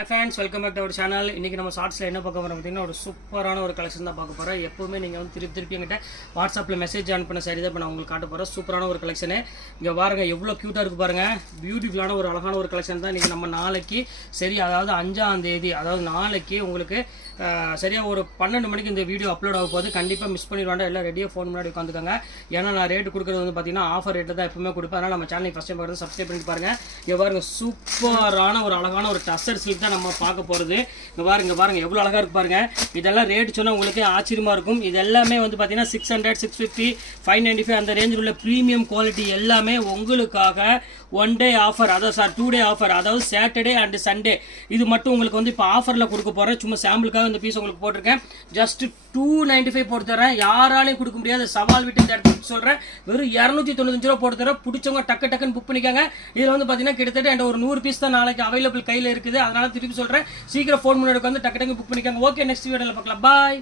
Hi friends, welcome back to our channel. இன்னைக்கு நம்ம ஷார்ட்ஸ்ல என்ன பார்க்க போறோம் பார்த்தீங்கன்னா ஒரு சூப்பரான ஒரு கலெக்ஷன் தான் பார்க்க போறோம். எப்பவுமே நீங்க வந்து திருப்பி என்கிட்ட வாட்ஸ்அப்ல மெசேஜ் அனுப்பின சரி தான் நான் உங்களுக்கு காட்ட போறேன். சூப்பரான ஒரு கலெக்ஷன். இங்க பாருங்க எவ்வளவு கியூட்டா இருக்கு பாருங்க. பியூட்டிஃபுல்லான ஒரு அழகான ஒரு கலெக்ஷன் தான் இன்னைக்கு நம்ம நாளைக்கு சரி அதாவது 5ஆம் தேதி அதாவது நாளைக்கு உங்களுக்கு சரியா ஒரு 12 மணிக்கு இந்த வீடியோ அப்லோட் ஆக போகுது. கண்டிப்பா மிஸ் பண்ணிடுவாங்க. எல்லாம் ரெடியா ஃபோன் முன்னாடி உட்காந்துக்கோங்க. ஏன்னா நான் ரேட் கொடுக்குறது வந்து பார்த்தீங்கன்னா ஆஃபர் ரேட்டு தான் எப்பவுமே கொடுப்பேன். அதனால நம்ம சேனலை ஃபர்ஸ்ட் டைம் பார்க்குறது சப்ஸ்கிரைப் பண்ணி பாருங்க. இங்க பாருங்க சூப்பரான ஒரு அழகான ஒரு டசர் சில்க் தான் நம்ம பார்க்க போகிறது. இங்கே பாருங்க எவ்வளோ அழகாக இருக்கு பாருங்க. இதெல்லாம் ரேட் சொன்னால் உங்களுக்கு ஆச்சரியமாக இருக்கும். இது எல்லாமே வந்து பார்த்தீங்கன்னா 600, 650, 595 அந்த ரேஞ்சில் உள்ள ப்ரீமியம் குவாலிட்டி எல்லாமே உங்களுக்காக 1 டே ஆஃபர், அதாவது 2 டே ஆஃபர், அதாவது சாட்டர்டே அண்ட் சண்டே இது மட்டும் உங்களுக்கு வந்து இப்போ ஆஃபரில் கொடுக்க போகிறேன். சும்மா சாம்பிளுக்காக இந்த பீஸ் உங்களுக்கு போட்டிருக்கேன். ஜஸ்ட் 295 போட்டு தரேன். யாராலையும் கொடுக்க முடியாது. சவால் விட்டு இந்த இடத்துக்கு சொல்கிறேன். வெறும் 295 ரூபா போட்டு தரேன். பிடிச்சவங்க டக்குன்னு புக் பண்ணிக்காங்க. இதில் வந்து பார்த்தீங்கன்னா கிட்டத்தட்ட ஒரு 100 பீஸ் தான் நாளைக்கு அவைலபிள் கையில் இருக்குது. அதனால திருப்பி சொல்கிறேன், சீக்கிரம் ஃபோன் முன்னாடி வந்து டக்கு புக் பண்ணிக்காங்க. ஓகே, நெக்ஸ்ட் வீடியோவில் பார்க்கலாம். பாய்.